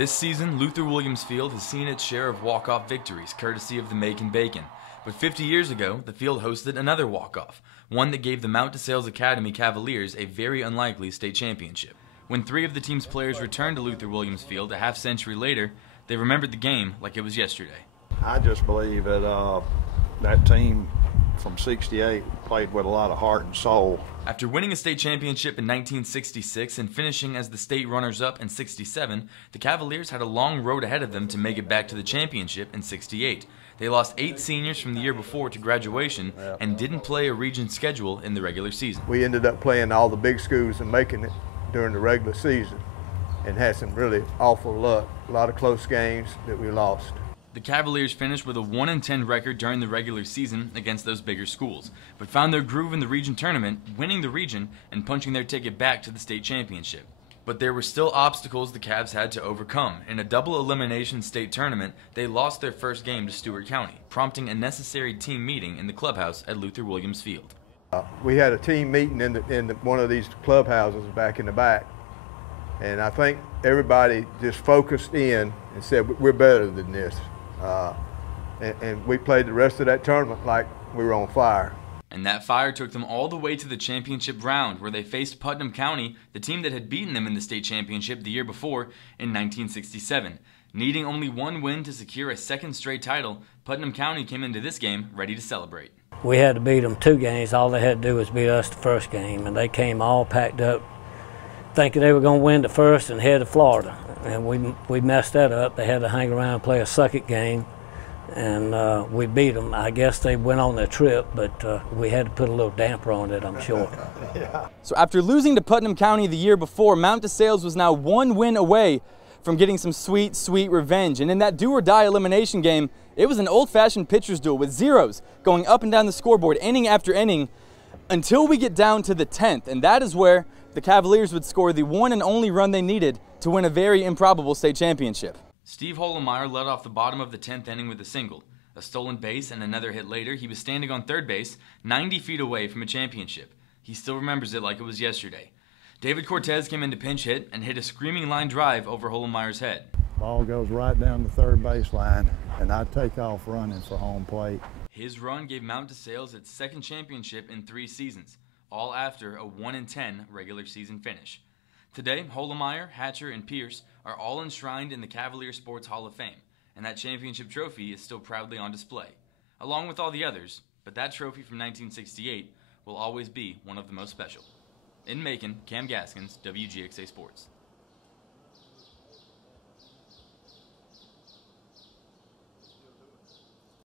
This season, Luther Williams Field has seen its share of walk-off victories, courtesy of the Macon Bacon. But 50 years ago, the field hosted another walk-off, one that gave the Mount DeSales Academy Cavaliers a very unlikely state championship. When three of the team's players returned to Luther Williams Field a half-century later, they remembered the game like it was yesterday. I just believe that that team from '68 played with a lot of heart and soul. After winning a state championship in 1966 and finishing as the state runners-up in '67, the Cavaliers had a long road ahead of them to make it back to the championship in '68. They lost 8 seniors from the year before to graduation and didn't play a region schedule in the regular season. We ended up playing all the big schools and making it during the regular season and had some really awful luck. A lot of close games that we lost. The Cavaliers finished with a 1-10 record during the regular season against those bigger schools, but found their groove in the region tournament, winning the region and punching their ticket back to the state championship. But there were still obstacles the Cavs had to overcome. In a double elimination state tournament, they lost their first game to Stewart County, prompting a necessary team meeting in the clubhouse at Luther Williams Field. We had a team meeting in one of these clubhouses back in the back, and I think everybody just focused in and said, we're better than this. And we played the rest of that tournament like we were on fire. And that fire took them all the way to the championship round, where they faced Putnam County, the team that had beaten them in the state championship the year before in 1967. Needing only one win to secure a second straight title, Putnam County came into this game ready to celebrate. We had to beat them 2 games. All they had to do was beat us the first game, and they came all packed up thinking they were going to win the first and head to Florida. And we messed that up. They had to hang around and play a suck-it game, and we beat them. I guess they went on their trip, but we had to put a little damper on it, I'm sure. Yeah. So after losing to Putnam County the year before, Mount DeSales was now 1 win away from getting some sweet, sweet revenge. And in that do-or-die elimination game, it was an old-fashioned pitcher's duel with zeros going up and down the scoreboard inning after inning until we get down to the 10th. And that is where the Cavaliers would score the one and only run they needed to win a very improbable state championship. Steve Hollemeyer led off the bottom of the 10th inning with a single. A stolen base and another hit later, he was standing on third base, 90 feet away from a championship. He still remembers it like it was yesterday. David Cortez came in to pinch hit and hit a screaming line drive over Hollemeyer's head. Ball goes right down the third baseline, and I take off running for home plate. His run gave Mount DeSales its second championship in 3 seasons, all after a 1-10 regular season finish. Today, Hollemeyer, Hatcher, and Pierce are all enshrined in the Cavalier Sports Hall of Fame, and that championship trophy is still proudly on display, along with all the others, but that trophy from 1968 will always be one of the most special. In Macon, Cam Gaskins, WGXA Sports.